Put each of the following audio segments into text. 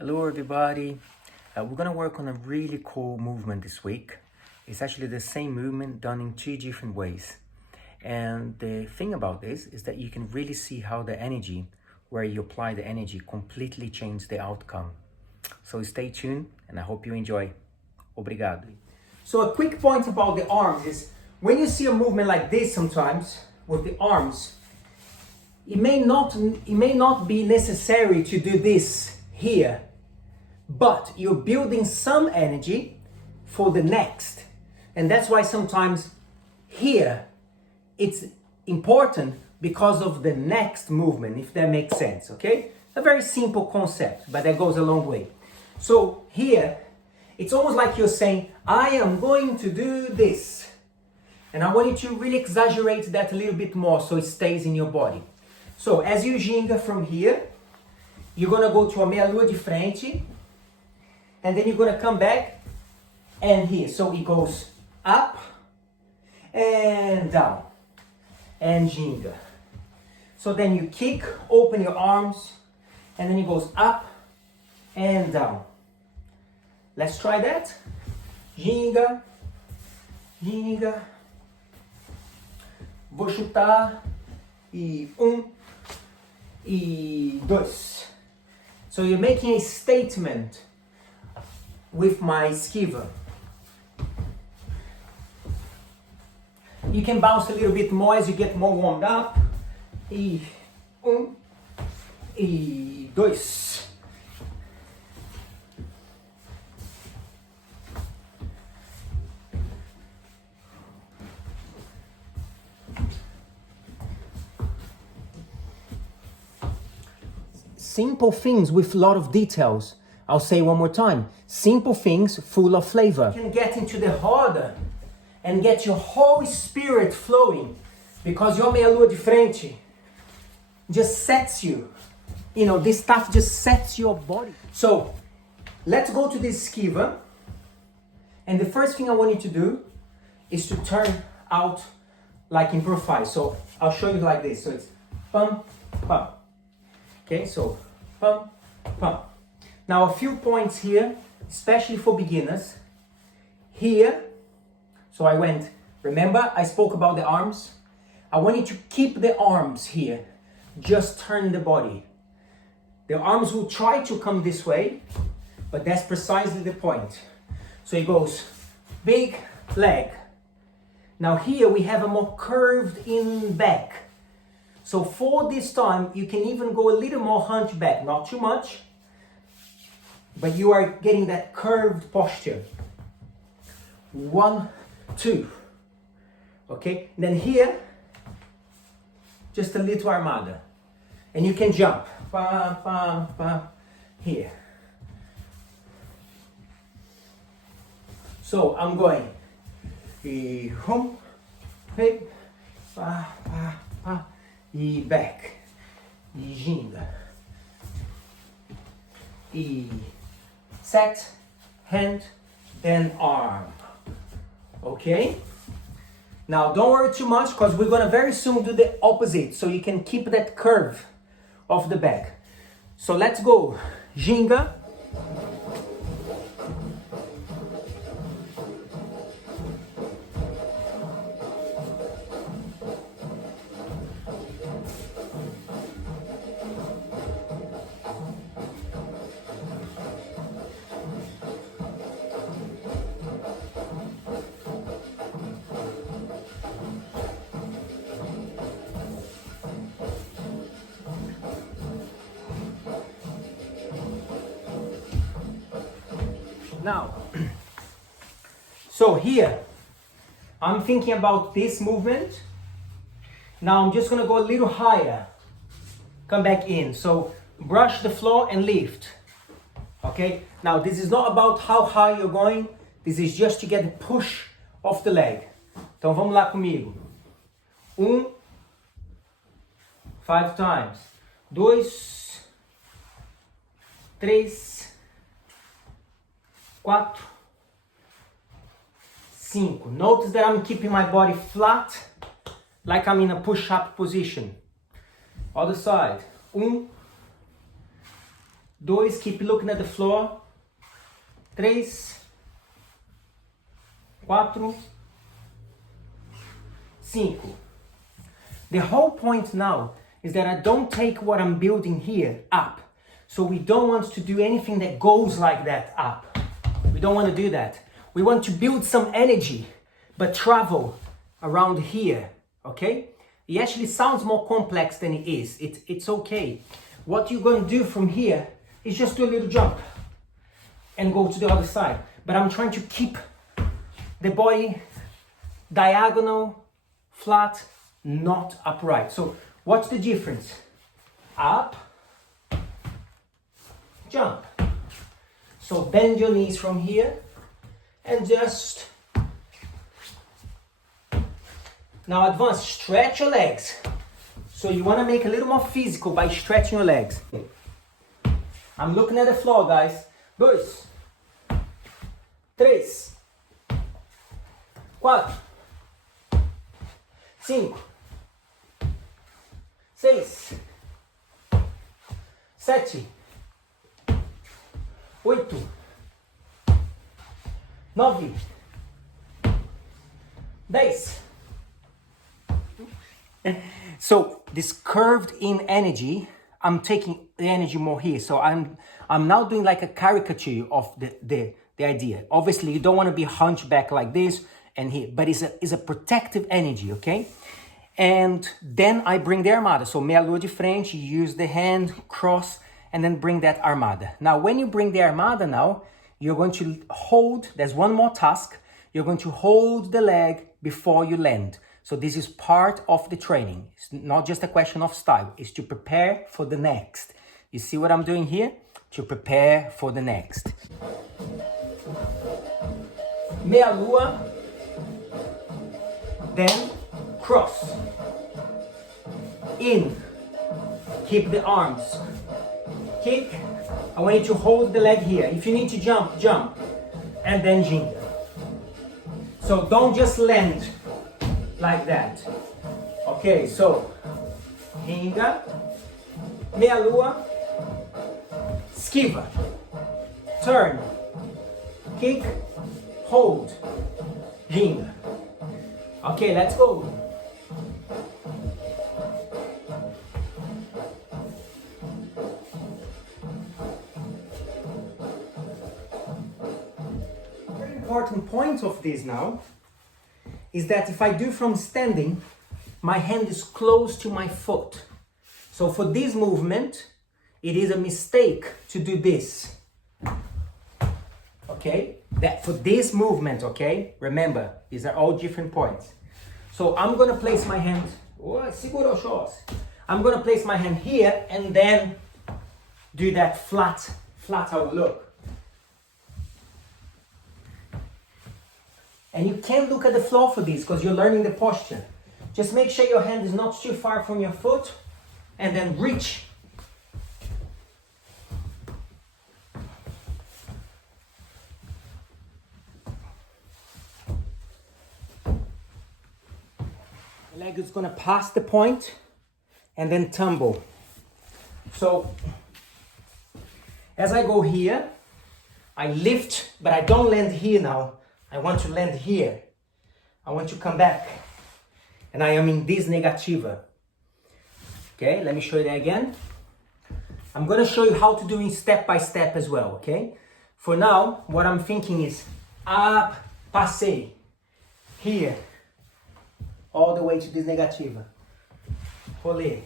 Hello everybody. We're gonna work on a really cool movement this week. It's actually the same movement done in two different ways. And the thing about this is that you can really see how the energy, where you apply the energy, completely changes the outcome. So stay tuned and I hope you enjoy. Obrigado. So a quick point about the arms is when you see a movement like this sometimes with the arms, it may not be necessary to do this here, but you're building some energy for the next. And that's why sometimes here it's important because of the next movement, if that makes sense, okay? A very simple concept, but that goes a long way. So here, it's almost like you're saying, I am going to do this. And I want you to really exaggerate that a little bit more so it stays in your body. So, as you ginga from here, you're going to go to a meia lua de frente, and then you're going to come back and here. So it goes up and down and ginga. So then you kick, open your arms, and then it goes up and down. Let's try that. Ginga, ginga. Vou chutar e e dois. So you're making a statement with my skiva. You can bounce a little bit more as you get more warmed up. E e dois. Simple things with a lot of details. I'll say one more time. Simple things full of flavor. You can get into the roda and get your whole spirit flowing because your meia lua de frente just sets you. You know, this stuff just sets your body. So, let's go to this skiva. And the first thing I want you to do is to turn out like improvise. So, I'll show you like this. So, it's pum, pum. Okay, so pump, pump. Now a few points here, especially for beginners. Here, so I went, remember I spoke about the arms? I want you to keep the arms here. Just turn the body. The arms will try to come this way, but that's precisely the point. So it goes big leg. Now here we have a more curved in back. So for this time, you can even go a little more hunchback, not too much, but you are getting that curved posture. 1, 2, okay? And then here, just a little armada. And you can jump, pa, pa, pa, here. So I'm going, e, hum, hey, pa, pa, pa. E back, e ginga, e set, hand, then arm. Okay? Now don't worry too much because we're gonna very soon do the opposite so you can keep that curve of the back. So let's go. Ginga. Now, so here, I'm thinking about this movement. Now I'm just gonna go a little higher. Come back in. So brush the floor and lift. Okay? Now this is not about how high you're going. This is just to get the push of the leg. Então vamos lá comigo. 5 times. 2, 3, 4, 5. Notice that I'm keeping my body flat, like I'm in a push-up position. Other side. 1, 2, keep looking at the floor. 3, 4, 5. The whole point now is that I don't take what I'm building here up. So we don't want to do anything that goes like that up. We don't want to do that. We want to build some energy, but travel around here, okay? It actually sounds more complex than it is. It's okay. What you're going to do from here is just do a little jump and go to the other side. But I'm trying to keep the body diagonal, flat, not upright. So what's the difference? Up, jump. So bend your knees from here and just now advance, stretch your legs. So you want to make a little more physical by stretching your legs. I'm looking at the floor, guys. 2, 3, 4, 5, 6, 7, 8, 9, 10. So this curved in energy, I'm taking the energy more here. So I'm now doing like a caricature of the idea. Obviously, you don't want to be hunchback like this and here, but it's a protective energy, okay? And then I bring the armada. So meia lua de frente, you use the hand, cross, and then bring that armada. Now, when you bring the armada now, you're going to hold, there's one more task. You're going to hold the leg before you land. So this is part of the training. It's not just a question of style. It's to prepare for the next. You see what I'm doing here? To prepare for the next. Meia lua, then cross. In, keep the arms. Kick, I want you to hold the leg here. If you need to jump, jump. And then ginga. So don't just land like that. Okay, so ginga, meia lua, skiva, turn, kick, hold, ginga. Okay, let's go. Very important point of this now is that if I do from standing, my hand is close to my foot. So for this movement, it is a mistake to do this. Okay? That for this movement, okay? Remember, these are all different points. So I'm gonna place my hand, segura os shorts. I'm gonna place my hand here and then do that flat out look. And you can look at the floor for this because you're learning the posture. Just make sure your hand is not too far from your foot and then reach. The leg is gonna pass the point and then tumble. So as I go here, I lift, but I don't land here now. I want to land here. I want to come back. And I am in this negativa. Okay, let me show you that again. I'm going to show you how to do it step by step as well, okay? For now, what I'm thinking is up, passei, here, all the way to this negativa. Rolê.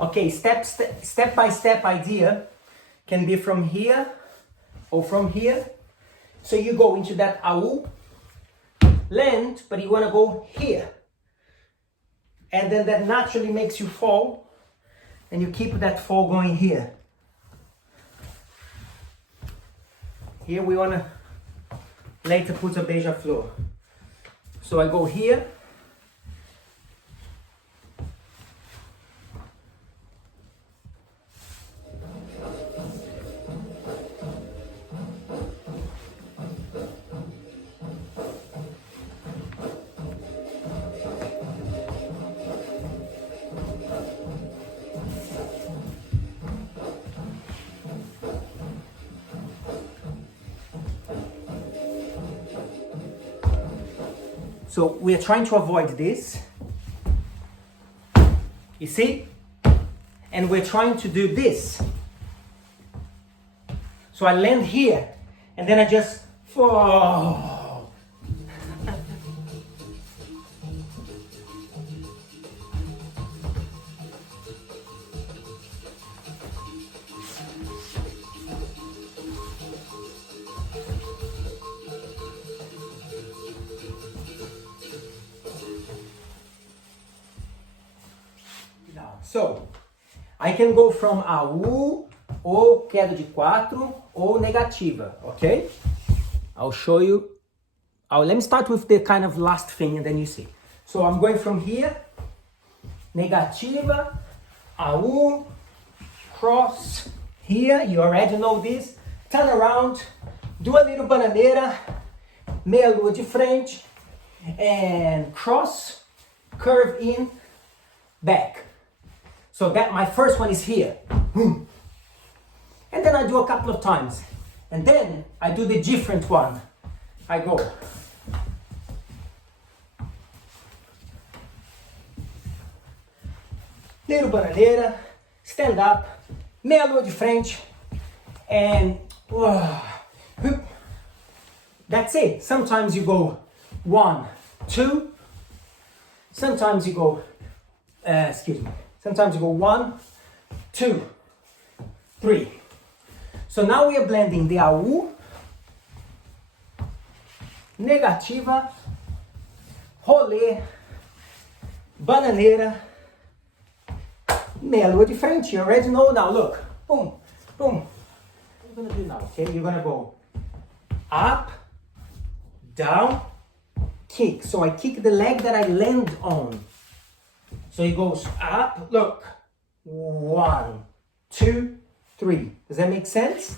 Okay, step by step idea can be from here or from here. So you go into that AU, land, but you want to go here. And then that naturally makes you fall, and you keep that fall going here. Here we want to later put a beija-flor. So I go here. So we're trying to avoid this. You see? And we're trying to do this. So I land here, and then I just fall. So, I can go from a U ou queda de 4 ou negativa, okay? I'll show you. Let me start with the kind of last thing and then you see. So I'm going from here, negativa, a U, cross, here, you already know this, turn around, do a little bananeira, meia lua de frente, and cross, curve in, back. So that my first one is here. And then I do a couple of times. And then I do the different one. I go. Little bananeira, stand up, meia lua de frente, and that's it. Sometimes you go 1, 2. Sometimes you go, Sometimes you go 1, 2, 3. So now we are blending the AU, negativa, rolê, bananeira, meia lua de frente. You already know now. Look, boom, boom. What are you gonna do now? Okay, you're gonna go up, down, kick. So I kick the leg that I land on. So it goes up, look, 1, 2, 3. Does that make sense?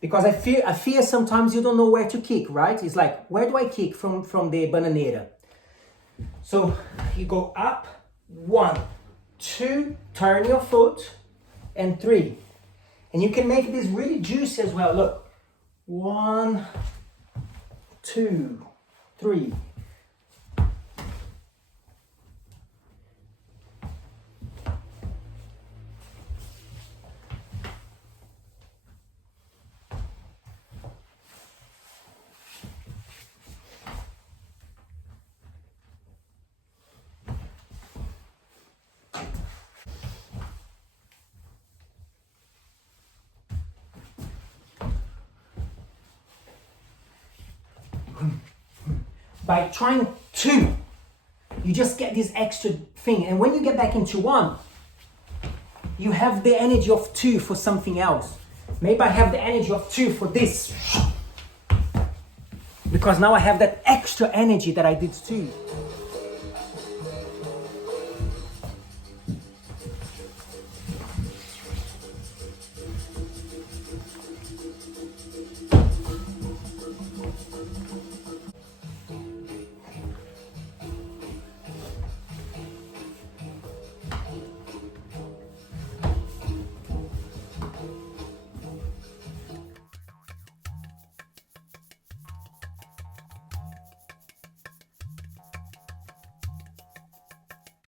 Because I fear sometimes you don't know where to kick, right? It's like, where do I kick from the bananeira? So you go up, 1, 2, turn your foot, and 3. And you can make this really juicy as well. Look, 1, 2, 3. By trying 2, you just get this extra thing. And when you get back into 1, you have the energy of 2 for something else. Maybe I have the energy of 2 for this. Because now I have that extra energy that I did 2.